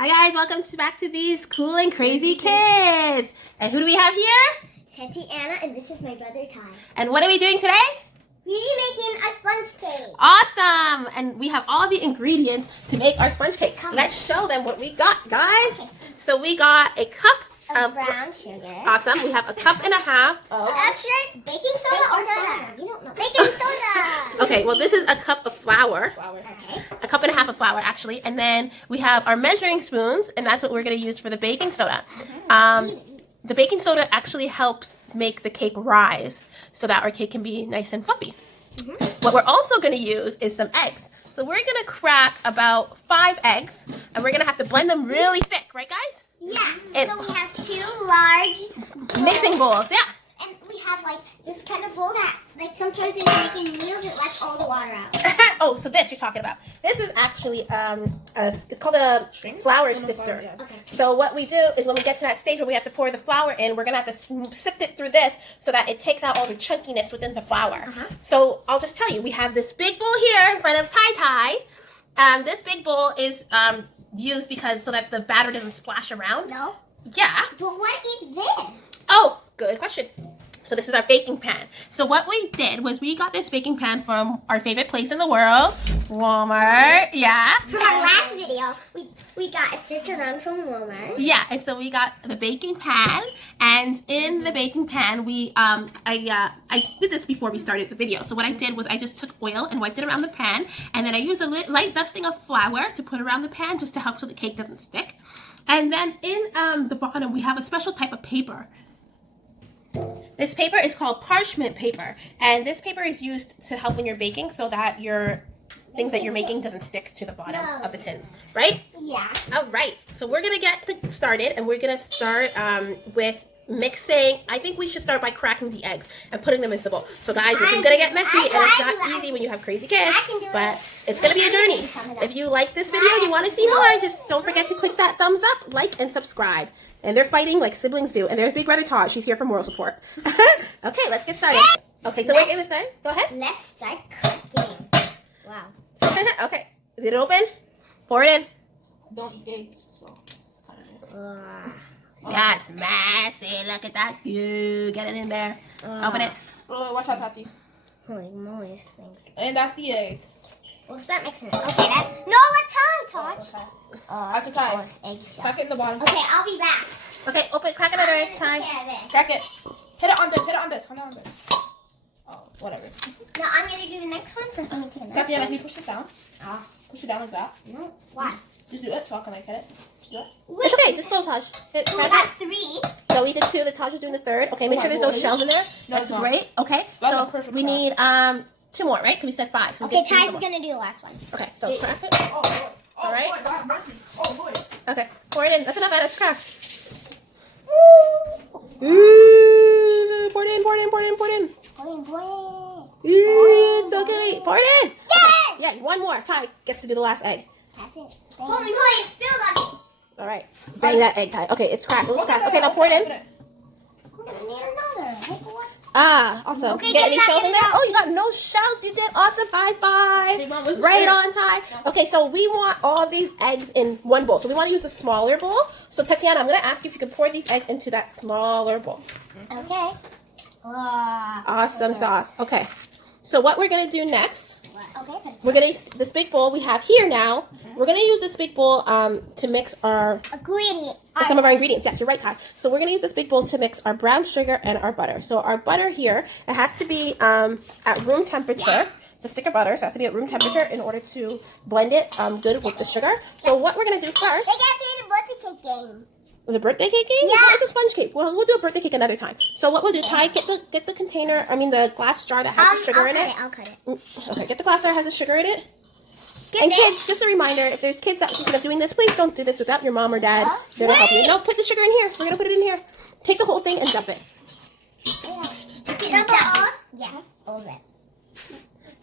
Hi guys, welcome back to these cool and crazy kids. And who do we have here? Tatiana, and this is my brother Ty. And what are we doing today? We're making a sponge cake. Awesome! And we have all the ingredients to make our sponge cake. Come Let's show them what we got, guys. Okay. So we got a cup of brown sugar. Awesome. We have a cup and a half of Baking soda or soda? You don't know. Baking soda. Okay, well this is a cup of flour. Okay. A cup and a half of flour actually. And then we have our measuring spoons, and that's what we're going to use for the baking soda. The baking soda actually helps make the cake rise so that our cake can be nice and fluffy. What we're also going to use is some eggs. So we're going to crack about 5 eggs, and we're going to have to blend them really thick, right guys? Yeah. And so we have 2 large mixing bowls, yeah. And we have like this kind of bowl that like sometimes when you're making meals it lets all the water out. Oh, so this you're talking about. This is actually it's called a flour sifter. Okay. So what we do is when we get to that stage where we have to pour the flour in, we're gonna have to sift it through this so that it takes out all the chunkiness within the flour. So I'll just tell you, we have this big bowl here in front of Tai. This big bowl is used because so that the batter doesn't splash around. No. Yeah. But what is this? Oh, good question. So this is our baking pan. So what we did was we got this baking pan from our favorite place in the world, Walmart. Yeah. From our last video, we got a search around from Walmart. Yeah, and so we got the baking pan, and in the baking pan, I did this before we started the video. So what I did was I just took oil and wiped it around the pan, and then I used a light dusting of flour to put around the pan just to help so the cake doesn't stick. And then in the bottom, we have a special type of paper. This paper is called parchment paper, and this paper is used to help when you're baking so that your things that you're making doesn't stick to the bottom of the tins, right? Yeah. All right, so we're gonna get started, and we're gonna start with mixing. I think we should start by cracking the eggs and putting them into the bowl. So guys, this is gonna get messy, and it's not easy when you have crazy kids, but it's gonna be a journey. If you like this video, you want to see more, just don't forget to click that thumbs up, like, and subscribe. And they're fighting like siblings do. And there's Big Brother Todd. She's here for moral support. Okay, let's get started. Okay, so we're going to start. Go ahead. Let's start cracking. Wow. Okay, is it open? Pour it in. Don't eat eggs, so. Yeah, it's messy. Look at that. You get it in there. Open it. Oh, watch out, Tati. Holy moly, this thing's... And that's the egg. We'll start mixing it. Okay, no, let Ty touch. That's a tie. Eggs. Crack it in the bottom. Okay, I'll be back. Okay, open. Crack another egg. Time. Crack it. Hit it on this. Hit it on this. Hold on this. Oh, whatever. Now I'm gonna do the next one for someone to the next Tatiana, one. can you push it down? Push it down like that. No. Why? Just do it so I can like hit it. Just do it. It's okay. Just slow touch. Hit. So we Crack got it. 3. So we did 2. The Taj is doing the 3rd. Okay, make sure there's no shells in there. No, That's it's not. great. Okay, That's so a perfect we need 2 more, right? Because we said 5. So we Okay, did 2 Ty's more. gonna do the last one. Okay, so crack it. Oh, Lord. Oh, All right. Lord, God have mercy. Oh, Lord. Okay, pour it in. That's enough. That's cracked. Woo! Ooh, pour it in, pour it in, pour it in, pour it in. Boing, boing. Ooh, it's so good. Pour it in. Yeah! Yeah, 1 more. Ty gets to do the last egg. That's it. Holy moly, it spilled on me. All right. Bang that egg, Ty. Okay, it's cracked. It's cracked. Okay, now pour it in. We're gonna need another. Ah, awesome. Okay, Get get any it out, shells get in it there? out. Oh, you got no shells. You did awesome. High Hey, Mom, five. where's the Right spoon? on, Ty. Okay, so we want all these eggs in 1 bowl. So we want to use the smaller bowl. So Tatiana, I'm going to ask you if you can pour these eggs into that smaller bowl. Okay. Awesome sauce. Okay. So what we're going to do next, Okay. we're going to, this big bowl we have here now, we're going to use this big bowl to mix some of our ingredients. Yes, you're right, Ty. So we're going to use this big bowl to mix our brown sugar and our butter. So our butter here, it has to be at room temperature. Yeah. It's a stick of butter, so it has to be at room temperature in order to blend it good with the sugar. So what we're going to do first... They got paid a birthday cake game. The birthday cake game? Yeah. No, it's a sponge cake. We'll do a birthday cake another time. So what we'll do, Ty, get the container, the glass jar that has the sugar in it. I'll cut it. Okay, get the glass jar that has the sugar in it. And kids, just a reminder, if there's kids that are thinking of doing this, please don't do this without your mom or dad there to help you. No, put the sugar in here. We're going to put it in here. Take the whole thing and dump it. Yes, all of it.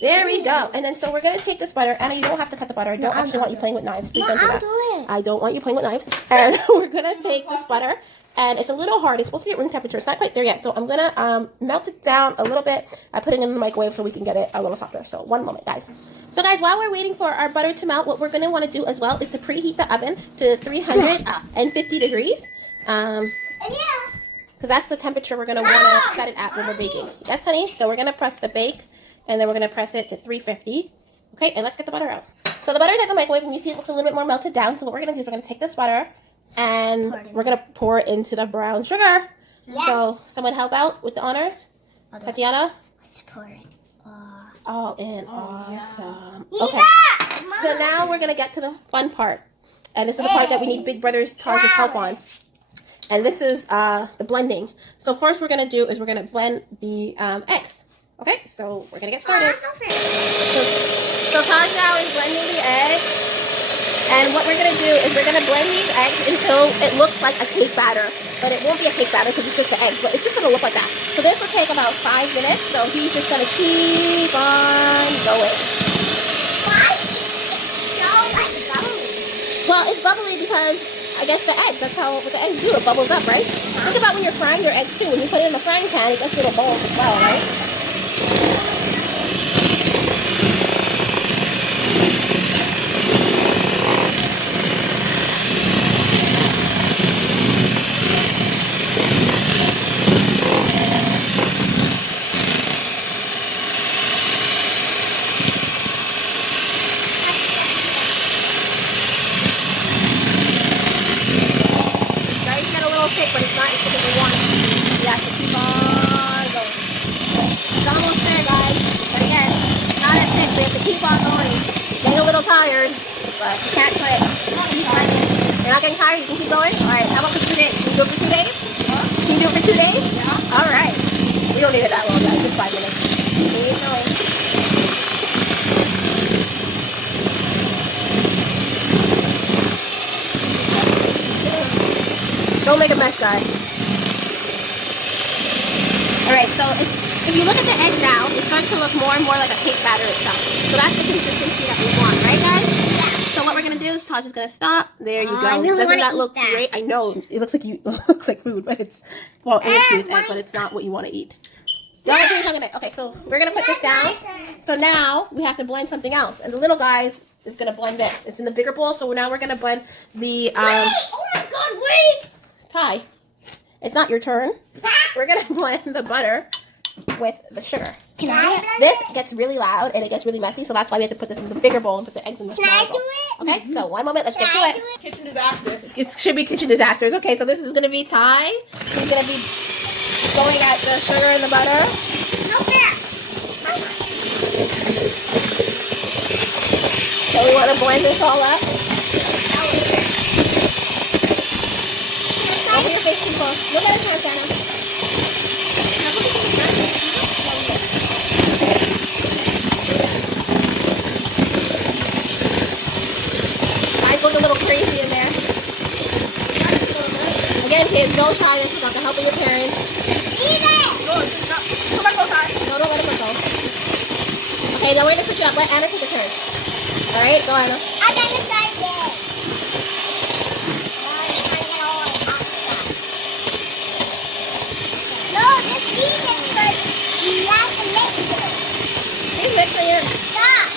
There we go. And then so we're going to take this butter. Anna, you don't have to cut the butter. I don't actually want you playing with knives. Please don't do that. I'll do it. I don't want you playing with knives. And we're going to take this butter And it's a little hard. It's supposed to be at room temperature. It's not quite there yet. So I'm going to melt it down a little bit by putting it in the microwave so we can get it a little softer. So one moment, guys. So guys, while we're waiting for our butter to melt, what we're going to want to do as well is to preheat the oven to 350 degrees. Because that's the temperature we're going to want to set it at when we're baking. Yes, honey? So we're going to press the bake, and then we're going to press it to 350. Okay, and let's get the butter out. So the butter's at the microwave, and you see it looks a little bit more melted down. So what we're going to do is we're going to take this butter, and we're going to pour it into the brown sugar. Yeah. So someone help out with the honors? Tatiana? Let's pour it. All in. Awesome. Yeah. Okay. So now we're going to get to the fun part. And this is the part that we need Big Brother's Taj's help on. And this is the blending. So first we're going to do is we're going to blend the eggs. Okay, so we're going to get started. So Taj now is blending the eggs. And what we're going to do is we're going to blend these eggs until it looks like a cake batter. But it won't be a cake batter because it's just the eggs. But it's just going to look like that. So this will take about 5 minutes. So he's just going to keep on going. Why is it so like bubbly? Well, it's bubbly because I guess the eggs. That's how what the eggs do. It bubbles up, right? Think about when you're frying your eggs too. When you put it in the frying pan, it gets little balls as well, right? But it's not as thick as we want. You have to keep on going. It's almost there, guys. But again, not as thick, so you have to keep on going. Getting a little tired, but you can't quit. You're not getting tired? You can keep going? Alright, how about for 2 days? Can you do it for 2 days? Can you do it for 2 days? Yeah. Alright. We don't need it that long, guys. Just 5 minutes. Keep going. Don't make a mess, guys. Alright, so if you look at the egg now, it starts to look more and more like a cake batter itself. So that's the consistency that we want, right, guys? Yeah. So what we're gonna do is Taj is gonna stop. There you go. I really Doesn't that eat look that. great? I know it looks like looks like food, but it's well, it is food, it's egg, but it's not what you want to eat. Okay, so we're gonna put this down. So now we have to blend something else, and the little guys is gonna blend this. It's in the bigger bowl, so now we're gonna blend the Wait! Oh my God! Wait! Ty, it's not your turn. We're gonna blend the butter with the sugar. Can I blend This it? gets really loud and it gets really messy, so that's why we have to put this in the bigger bowl and put the eggs in the smaller bowl. Can I do it? Okay, so one moment, let's Can get to I it. do it? Kitchen disaster. It should be kitchen disasters. Okay, so this is gonna be Ty. He's gonna be going at the sugar and the butter. No fair. So we want to blend this all up. Don't put your face too close. Look at his hands, Anna. Eyes look a little crazy in there. Again, kids, don't try this without the help of your parents. Eat it! Come back outside. No, don't let it go. Okay, now we're gonna switch it up. Let Anna take a turn. All right, go Anna. I got excited. No, just eat it because you have to mix it. He's mixing it. Stop.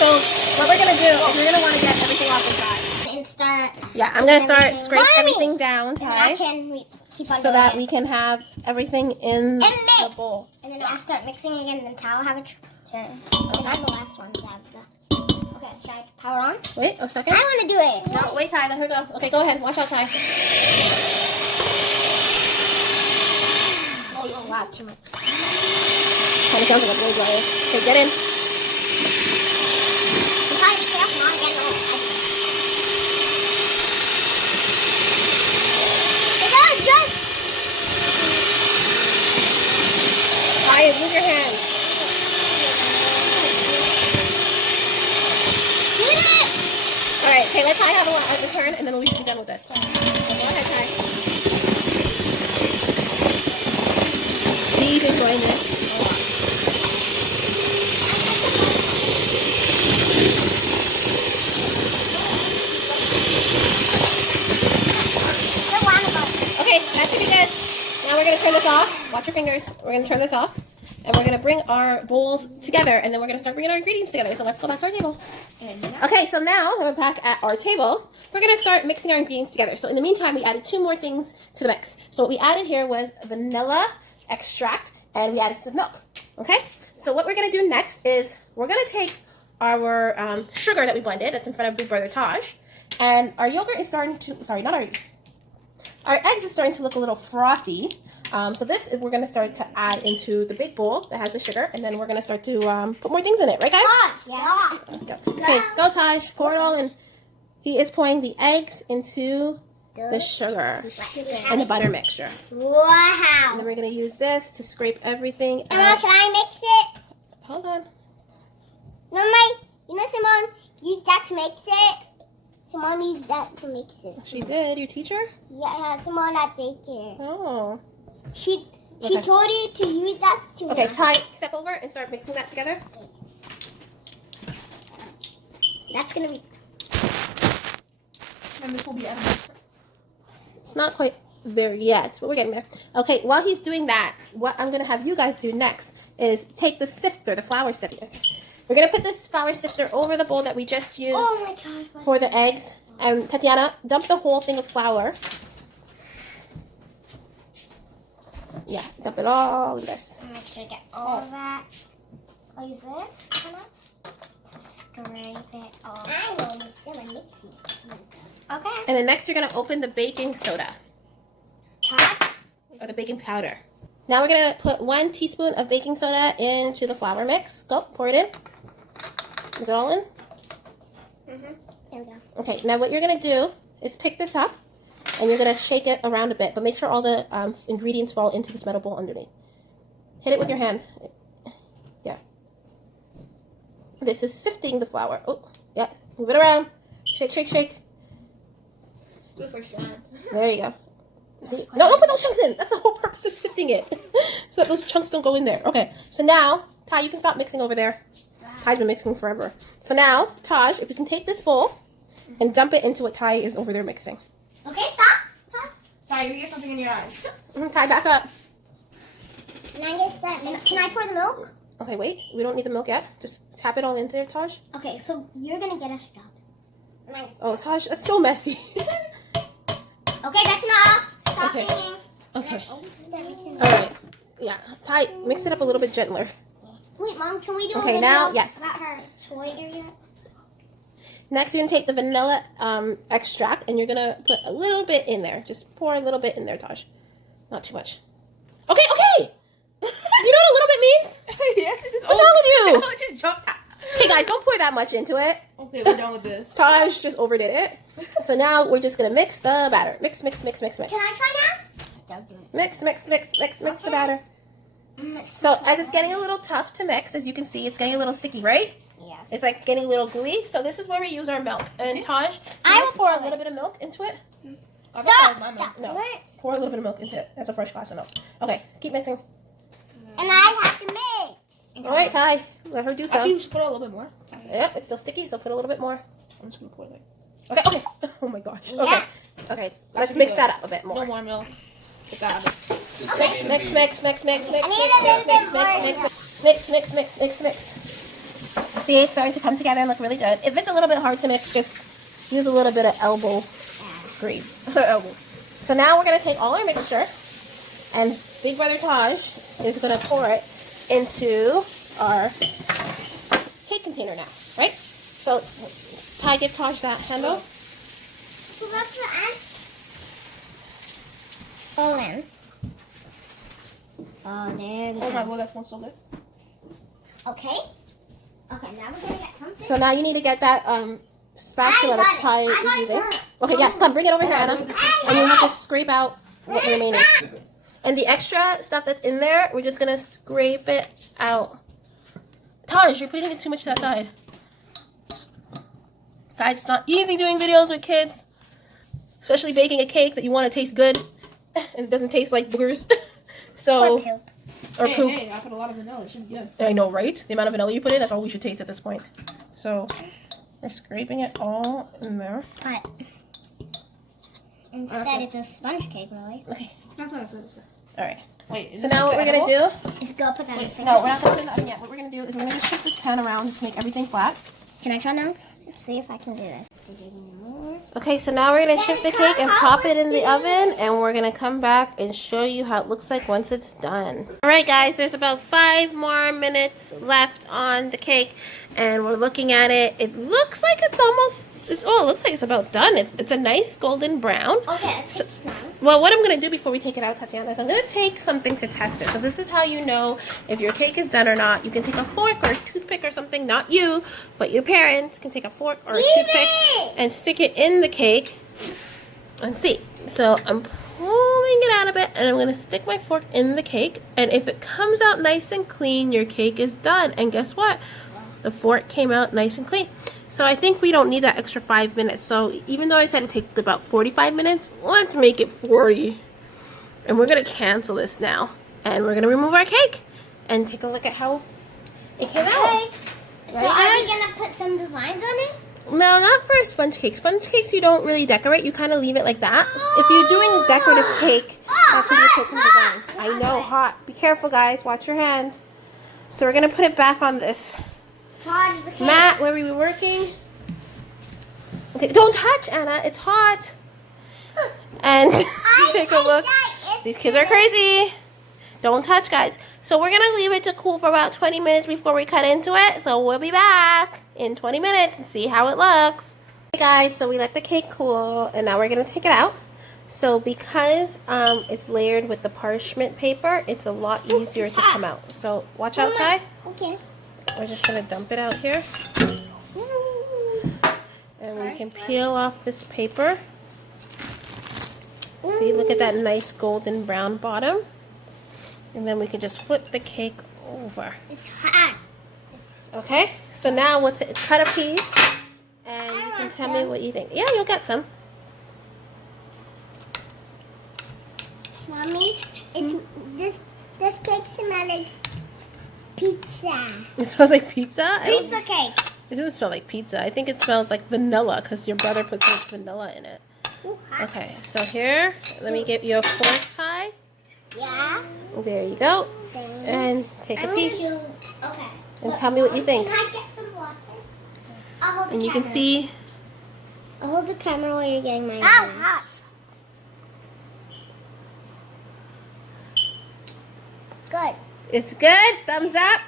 So what we're gonna do is we're gonna want to get everything off the side. And start. Yeah, I'm gonna start scrape Mommy! everything down, And I Ty, can keep on so doing that it. we can have everything in the mix. bowl. And then I'll start mixing again, and then Tal will have a turn. And I'm the last one to have the. Okay, should I power on? Wait a second. I want to do it. No, wait, Ty. Let her go. Okay, go ahead. Watch out, Ty. Oh, wow, too much. Kind of sounds like a blow dryer. Okay, get in. I'm trying to be careful not to get it. I gotta jump. Ty, move your hands. You did it. All right. Okay, let Ty have a turn, and then we should be done with this. So, go ahead, Ty. He's enjoying this. going to turn this off. Watch your fingers. We're going to turn this off. And we're going to bring our bowls together. And then we're going to start bringing our ingredients together. So let's go back to our table. Okay, so now that we're back at our table, we're going to start mixing our ingredients together. So in the meantime, we added 2 more things to the mix. So what we added here was vanilla extract. And we added some milk. Okay? So what we're going to do next is we're going to take our sugar that we blended. That's in front of Big Brother Taj. And our yogurt is starting to, our eggs is starting to look a little frothy. So this we're going to start to add into the big bowl that has the sugar, and then we're going to start to put more things in it, right guys? Yeah. Okay, go Taj, pour it all in. He is pouring the eggs into the sugar and the butter mixture. Wow. And then we're going to use this to scrape everything Emma, out. can I mix it? Hold on. No, Simone used that to mix it. Simone used that to mix it. She did, your teacher? Yeah, Simone at daycare. Oh. She Okay. told you to use that to Okay, Ty, step over and start mixing that together. That's gonna be. And this will be edible. It's not quite there yet, but we're getting there. Okay, while he's doing that, what I'm going to have you guys do next is take the sifter, the flour sifter. We're going to put this flour sifter over the bowl that we just used Oh my God. for the eggs. And Tatiana, dump the whole thing of flour. Yeah, dump it all in this. I'm make sure to get all of that. I'll use this. Scrape it all. I will use the mixie. Okay. And then next you're going to open the baking soda. Top. Or the baking powder. Now we're going to put 1 teaspoon of baking soda into the flour mix. Go, pour it in. Is it all in? There we go. Okay, now what you're going to do is pick this up and you're going to shake it around a bit, but make sure all the ingredients fall into this metal bowl underneath. Hit it with your hand. Yeah. This is sifting the flour. Oh, yeah. Move it around. Shake, shake, shake. Do it for Sean. There you go. See? No, don't put those chunks in. That's the whole purpose of sifting it. So that those chunks don't go in there. Okay, so now, Ty, you can stop mixing over there. Ty's been mixing forever. So now, Taj, if you can take this bowl and dump it into what Ty is over there mixing. Okay, stop. Sorry, you're gonna get something in your eyes. Ty, back up. Can I get that? Can I pour the milk? Okay, wait. We don't need the milk yet. Just tap it all into there, Taj. Okay, so you're gonna get us job. Oh, Taj, that's so messy. Okay, that's enough. Stop Okay. singing. Okay. Oh, they're mixing All right. Yeah, Ty, mix it up a little bit gentler. Wait, Mom, can we do Okay, a now, video yes. about her toy area? Next, you're going to take the vanilla extract, and you're going to put a little bit in there. Just pour a little bit in there, Taj. Not too much. Okay, okay! Do you know what a little bit means? Yes, it is. What's wrong with you? Oh, it just jumped out. Hey, guys, don't pour that much into it. Okay, we're done with this. Taj just overdid it. So now we're just going to mix the batter. Mix, mix, mix, mix, mix. Can I try now? Don't do it. Mix, mix, mix, mix, mix the batter. So as it's getting a little tough to mix, as you can see, it's getting a little sticky, right? Yes. It's like getting a little gooey. So this is where we use our milk. And Taj, I I will pour a pour little bit of milk into it. Stop! No. What? Pour a little bit of milk into it. That's a fresh glass of milk. Okay, keep mixing. And I have to mix. All right, Ty, let her do Actually, some. you just put a little bit more. Yep, it's still sticky, so put a little bit more. I'm just gonna pour it. Okay, okay. Oh my gosh. Okay, Yeah. okay. That Let's should be mix good. that up a bit No more. more milk. Get that out of it. Mix, mix, mix, mix, mix, mix, I need a little mix, bit mix, mix, mix, mix, mix, mix. See, it's starting to come together and look really good. If it's a little bit hard to mix, just use a little bit of elbow grease. Elbow. So now we're gonna take all our mixture, and Big Brother Taj is gonna pour it into our cake container now, right? So, Ty, give Taj that handle. So that's the end. Oh, in. Oh, there we Oh my go. god, that smells so good. Okay. Okay, now we're gonna get something. So now you need to get that spatula I that got Ty it. I is got using. it. Okay, yes, come, bring it over here, Anna. And you have to scrape out what remaining. Ah! And the extra stuff that's in there, we're just gonna scrape it out. Taj, you're putting it too much to that side. Guys, it's not easy doing videos with kids. Especially baking a cake that you want to taste good. And it doesn't taste like boogers. So, Or poop. or poop. Hey, I put a lot of vanilla. It should be good. I know, right? The amount of vanilla you put in, that's all we should taste at this point. So, we're scraping it all in there. But instead, it's a sponge cake, really. Okay. That's what I said. All right. Wait. So now what we're gonna do? Just go put that in the sink. No, we're not gonna put it in the oven yet. What we're gonna do is we're gonna just shift this pan around just to make everything flat. Can I try now? Let's see if I can do this. Okay, so now we're gonna shift the cake and pop it in the oven, and we're gonna come back and show you how it looks like once it's done. All right, guys, there's about 5 more minutes left on the cake, and we're looking at it. It looks like it's almost. It looks like it's about done. It's a nice golden brown. Okay. Well, what I'm going to do before we take it out, Tatiana, is I'm going to take something to test it. So this is how you know if your cake is done or not. You can take a fork or a toothpick or something, not you, but your parents can take a fork or a toothpick and stick it in the cake and see. So I'm pulling it out a bit, and I'm going to stick my fork in the cake. And if it comes out nice and clean, your cake is done. And guess what? The fork came out nice and clean. So I think we don't need that extra 5 minutes. So even though I said it takes about 45 minutes, let's make it 40. And we're going to cancel this now. And we're going to remove our cake and take a look at how it came out. So are we going to put some designs on it? No, not for a sponge cake. Sponge cakes you don't really decorate. You kind of leave it like that. If you're doing a decorative cake, that's when you put some designs. I know, hot. Be careful, guys. Watch your hands. So we're going to put it back on this mat where we were working. Okay, don't touch, Anna. It's hot. And take a look. These kids are crazy. Don't touch, guys. So we're going to leave it to cool for about 20 minutes before we cut into it. So we'll be back in 20 minutes and see how it looks. Okay, guys, so we let the cake cool, and now we're going to take it out. So because it's layered with the parchment paper, it's a lot easier to come out. So watch out, Ty. Okay. We're just going to dump it out here. And we can peel off this paper. See, look at that nice golden brown bottom. And then we can just flip the cake over. It's hot. Okay, so now we'll cut a piece. And you can tell me what you think. Yeah, you'll get some. Mommy, this cake smells like pizza. It smells like pizza? Pizza cake. It doesn't smell like pizza. I think it smells like vanilla because your brother put so much vanilla in it. Ooh, hot. Okay, so here, let me get you a fork, Ty. Yeah. There you go. Thanks. And take a piece. Okay. And tell me what you think. Can I get some water? I'll hold the And you can camera. see. I'll hold the camera while you're getting my hot. Good. It's good. Thumbs up.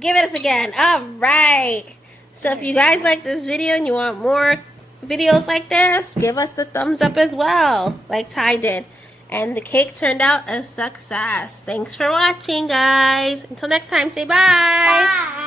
Give it us again. All right. So if you guys like this video and you want more videos like this, give us the thumbs up as well, like Ty did. And the cake turned out a success. Thanks for watching, guys. Until next time, say bye. Bye.